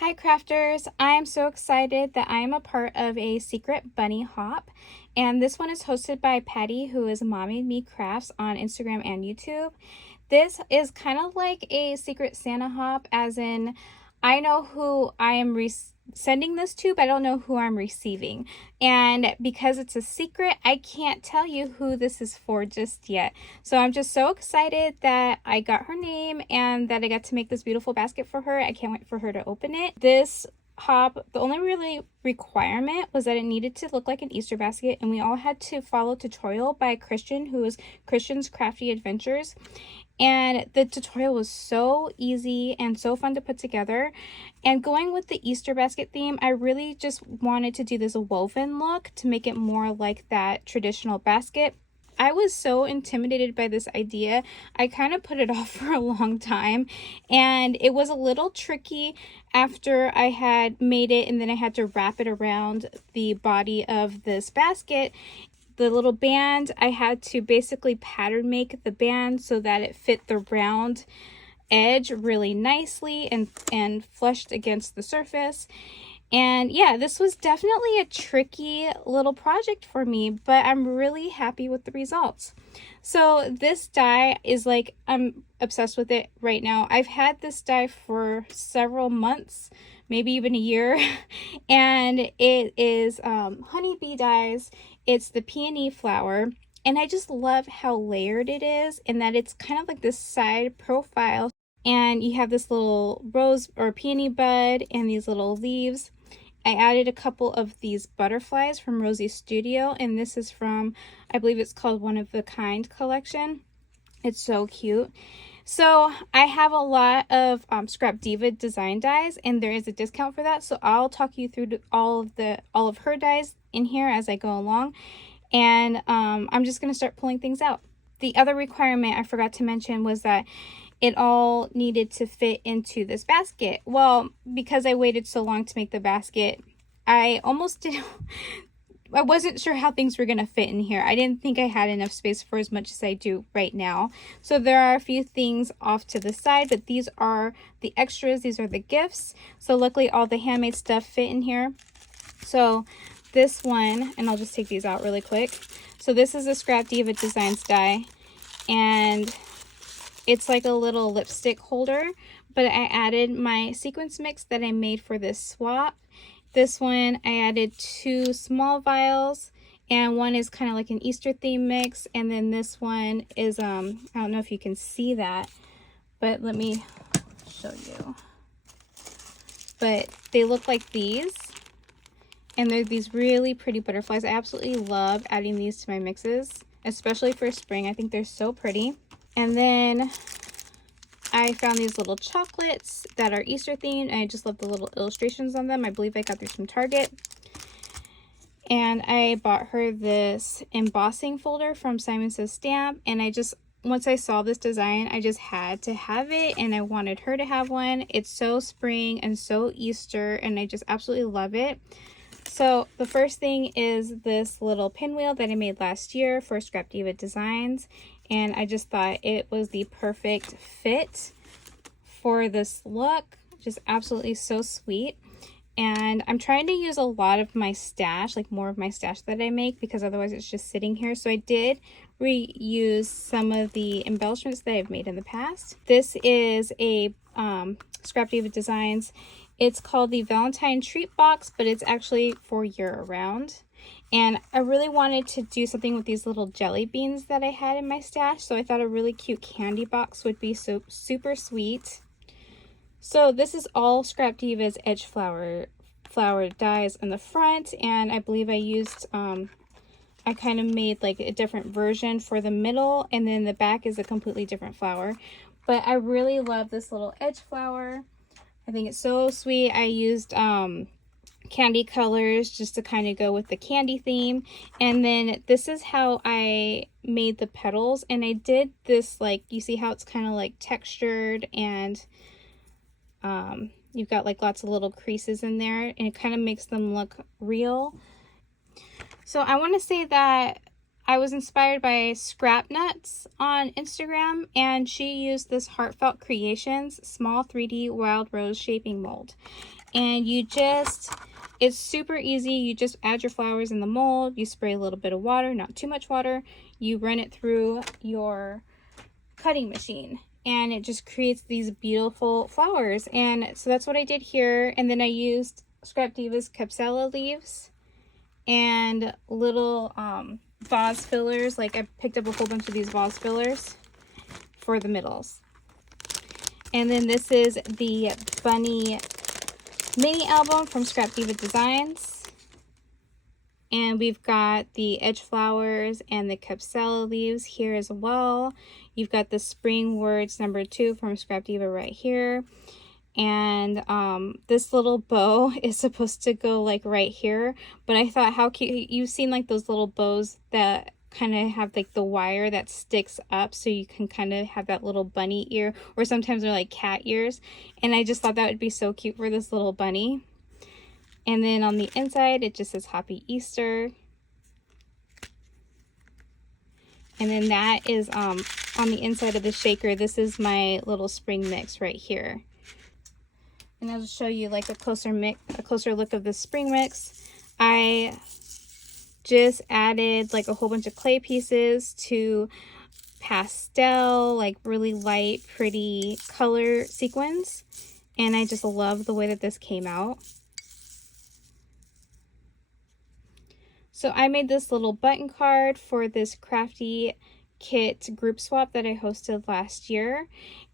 Hi crafters! I am so excited that I am a part of a secret bunny hop, and this one is hosted by Patty, who is Mommy Me Crafts on Instagram and YouTube. This is kind of like a secret Santa hop, as in I know who I am sending this to, but I don't know who I'm receiving. And because it's a secret, I can't tell you who this is for just yet. So I'm just so excited that I got her name and that I got to make this beautiful basket for her. I can't wait for her to open it. This hop, the only really requirement was that it needed to look like an Easter basket, and we all had to follow a tutorial by Kristianne, who is Kristianne's Crafty Adventures. And the tutorial was so easy and so fun to put together. And going with the Easter basket theme, I really just wanted to do this woven look to make it more like that traditional basket. I was so intimidated by this idea. I kind of put it off for a long time, and it was a little tricky after I had made it, and then I had to wrap it around the body of this basket. The little band, I had to basically pattern make the band so that it fit the round edge really nicely and flushed against the surface. And yeah, this was definitely a tricky little project for me, but I'm really happy with the results. So this die is like, I'm obsessed with it right now. I've had this die for several months, maybe even a year, and it is honeybee dies. It's the peony flower, and I just love how layered it is, and that it's kind of like this side profile, and you have this little rose or peony bud and these little leaves. I added a couple of these butterflies from Rosie's Studio, and this is from, I believe it's called One of a Kind collection. It's so cute. So I have a lot of ScrapDiva Design dies, and there is a discount for that. So I'll talk you through all of her dies in here as I go along, and I'm just gonna start pulling things out. The other requirement I forgot to mention was that it all needed to fit into this basket. Well, because I waited so long to make the basket, I wasn't sure how things were going to fit in here. I didn't think I had enough space for as much as I do right now. So there are a few things off to the side, but these are the extras. These are the gifts. So luckily all the handmade stuff fit in here. So this one, and I'll just take these out really quick. So this is a ScrapDiva Designs die, and it's like a little lipstick holder, but I added my sequence mix that I made for this swap. This one, I added 2 small vials, and one is kind of like an Easter theme mix, and then this one is, I don't know if you can see that, but let me show you. But they look like these, and they're these really pretty butterflies. I absolutely love adding these to my mixes, especially for spring. I think they're so pretty. And then I found these little chocolates that are Easter themed, and I just love the little illustrations on them. I believe I got these from Target. And I bought her this embossing folder from Simon Says Stamp, and once I saw this design, I just had to have it, and I wanted her to have one. It's so spring and so Easter, and I just absolutely love it. So the first thing is this little pinwheel that I made last year for ScrapDiva Designs, and I just thought it was the perfect fit for this look. Just absolutely so sweet. And I'm trying to use a lot of my stash, like more of my stash that I make, because otherwise it's just sitting here. So I did reuse some of the embellishments that I've made in the past. This is a ScrapDiva Designs. It's called the Valentine Treat Box, but it's actually for year-round. And I really wanted to do something with these little jelly beans that I had in my stash, so I thought a really cute candy box would be so super sweet. So this is all ScrapDiva's edge flower dies in the front, and I believe I used I kind of made like a different version for the middle, and then the back is a completely different flower. But I really love this little edge flower. I think it's so sweet. I used candy colors just to kind of go with the candy theme, and then this is how I made the petals. And I did this, like, you see how it's kind of like textured, and you've got like lots of little creases in there, and it kind of makes them look real. So I want to say that I was inspired by Scrap Nuts on Instagram, and she used this Heartfelt Creations small 3D wild rose shaping mold. And it's super easy. You just add your flowers in the mold, you spray a little bit of water, not too much water, you run it through your cutting machine, and it just creates these beautiful flowers. And so that's what I did here. And then I used ScrapDiva's Capsella Leaves and little vase fillers. Like, I picked up a whole bunch of these vase fillers for the middles. And then this is the Bunny mini album from ScrapDiva Designs. And we've got the edge flowers and the Capsella Leaves here as well. You've got the Spring Words #2 from ScrapDiva right here. And this little bow is supposed to go like right here, but I thought how cute. You've seen like those little bows that kind of have like the wire that sticks up, so you can kind of have that little bunny ear, or sometimes they're like cat ears, and I just thought that would be so cute for this little bunny. And then on the inside it just says Happy Easter. And then that is on the inside of the shaker. This is my little spring mix right here. And I'll show you like a closer look of the spring mix. I just added like a whole bunch of clay pieces to pastel, like really light, pretty color sequins. And I just love the way that this came out. So I made this little button card for this Crafty kit group swap that I hosted last year.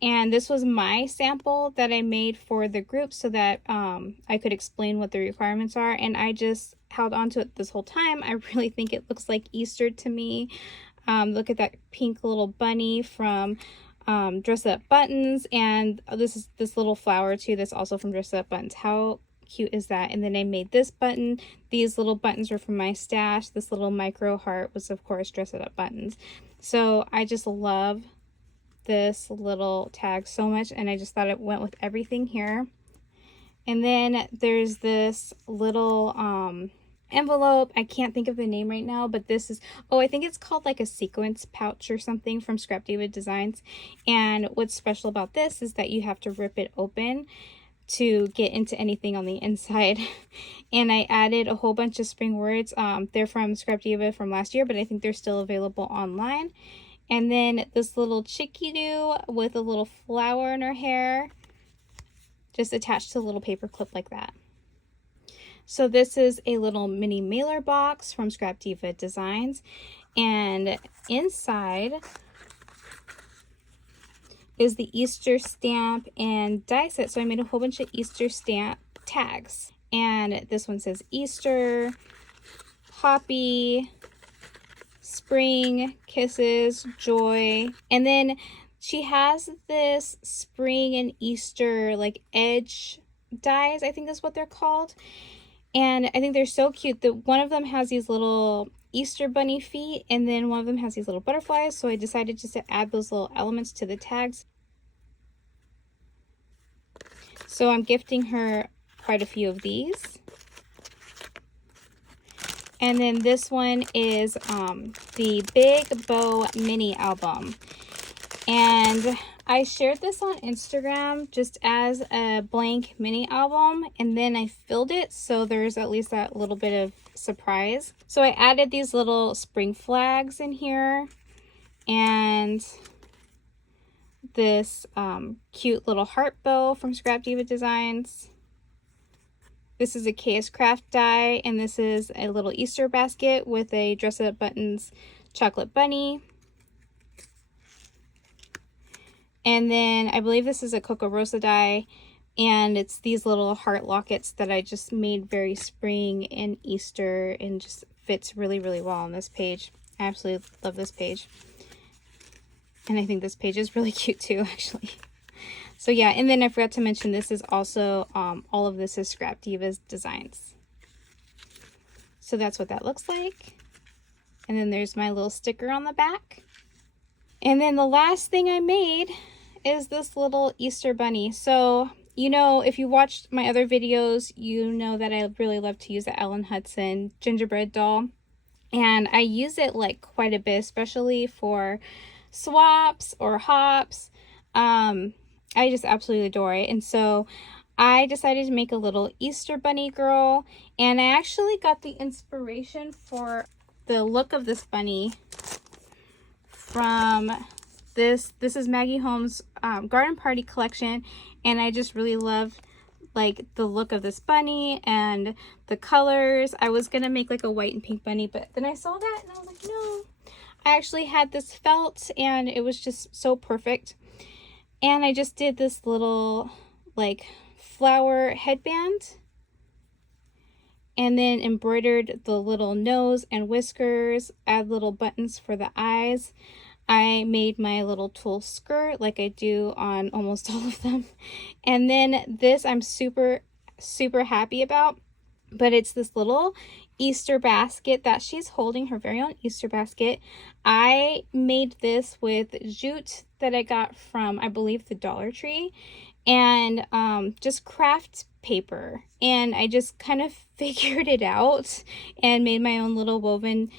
And this was my sample that I made for the group so that I could explain what the requirements are. And I just held on to it this whole time. I really think it looks like Easter to me. Look at that pink little bunny from Dress Up Buttons. And this little flower too that's also from Dress Up Buttons. How cute is that? And then I made this button. These little buttons were from my stash. This little micro heart was of course Dress It Up Buttons. So I just love this little tag so much, and I just thought it went with everything here. And then there's this little envelope. I can't think of the name right now, but this is, I think it's called like a sequence pouch or something from ScrapDiva Designs. And what's special about this is that you have to rip it open to get into anything on the inside. And I added a whole bunch of spring words. They're from ScrapDiva from last year, but I think they're still available online. And then this little chicky-doo with a little flower in her hair, just attached to a little paper clip like that. So this is a little mini mailer box from ScrapDiva Designs. And inside is the Easter stamp and die set. So I made a whole bunch of Easter stamp tags. And this one says Easter, Poppy, Spring, Kisses, Joy. And then she has this spring and Easter like edge dies, I think is what they're called. And I think they're so cute that one of them has these little Easter bunny feet, and then one of them has these little butterflies. So I decided just to add those little elements to the tags. So I'm gifting her quite a few of these. And then this one is the Big Bow mini album. And I shared this on Instagram just as a blank mini album, and then I filled it so there's at least that little bit of surprise. So I added these little spring flags in here, and this cute little heart bow from ScrapDiva Designs. This is a KS Craft die, and this is a little Easter basket with a Dress Up Buttons chocolate bunny. And then I believe this is a Coco Rosa die, and it's these little heart lockets that I just made very spring and Easter, and just fits really, really well on this page. I absolutely love this page. And I think this page is really cute too, actually. So yeah, and then I forgot to mention this is also, all of this is ScrapDiva Designs. So that's what that looks like. And then there's my little sticker on the back. And then the last thing I made is this little Easter bunny. So, you know, if you watched my other videos, you know that I really love to use the Hutson gingerbread doll. And I use it like quite a bit, especially for swaps or hops. I just absolutely adore it. And so I decided to make a little Easter bunny girl, and I actually got the inspiration for the look of this bunny from this is Maggie Holmes' garden party collection, and I just really love like the look of this bunny and the colors. I was gonna make like a white and pink bunny, but then I saw that and I was like, no. I actually had this felt and it was just so perfect. And I just did this little like flower headband and then embroidered the little nose and whiskers, add little buttons for the eyes. I made my little tulle skirt like I do on almost all of them. And then this I'm super happy about, but it's this little Easter basket that she's holding, her very own Easter basket. I made this with jute that I got from, I believe, the Dollar Tree, and just craft paper. And I just kind of figured it out and made my own little woven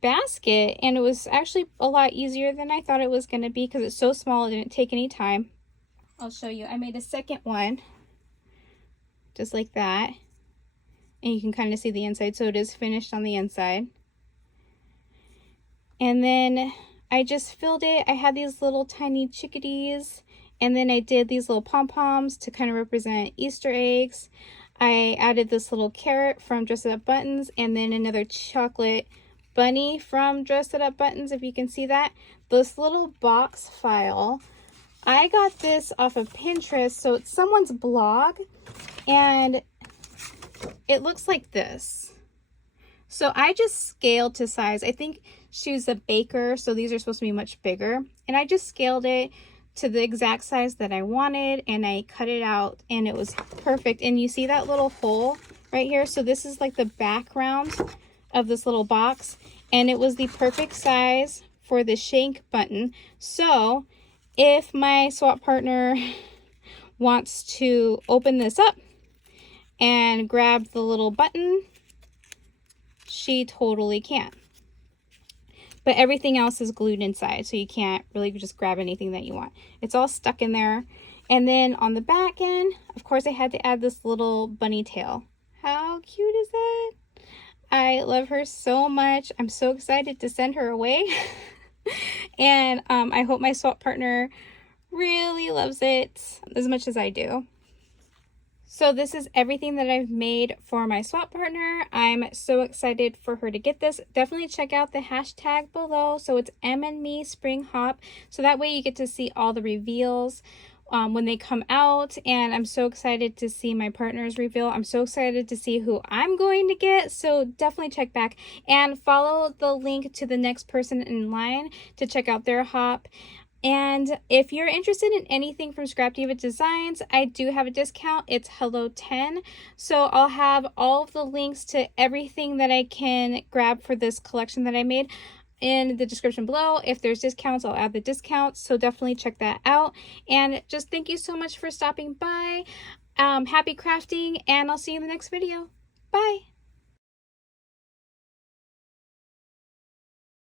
basket, and it was actually a lot easier than I thought it was going to be because it's so small. It didn't take any time. I'll show you. I made a second one just like that, and you can kind of see the inside, so it is finished on the inside. And then I just filled it. I had these little tiny chickadees, and then I did these little pom-poms to kind of represent Easter eggs. I added this little carrot from Dress It Up Buttons, and then another chocolate bunny from Dress It Up Buttons, if you can see that. This little box file, I got this off of Pinterest, so it's someone's blog, and it looks like this. So I just scaled to size. I think she was a baker, so these are supposed to be much bigger, and I just scaled it to the exact size that I wanted, and I cut it out, and it was perfect. And you see that little hole right here? So this is like the background of this little box, and it was the perfect size for the shank button. So if my swap partner wants to open this up and grab the little button, she totally can. But everything else is glued inside, so you can't really just grab anything that you want. It's all stuck in there. And then on the back end, of course, I had to add this little bunny tail. How cute is that? I love her so much. I'm so excited to send her away. And I hope my swap partner really loves it as much as I do. So this is everything that I've made for my swap partner. I'm so excited for her to get this. Definitely check out the hashtag below. So it's M&Me Spring Hop. So that way you get to see all the reveals when they come out, and I'm so excited to see my partner's reveal. I'm so excited to see who I'm going to get, so definitely check back and follow the link to the next person in line to check out their hop. And if you're interested in anything from ScrapDiva Designs, I do have a discount. It's Hello10. So I'll have all of the links to everything that I can grab for this collection that I made in the description below. If there's discounts, I'll add the discounts, so definitely check that out. And just thank you so much for stopping by. Happy crafting, and I'll see you in the next video. Bye.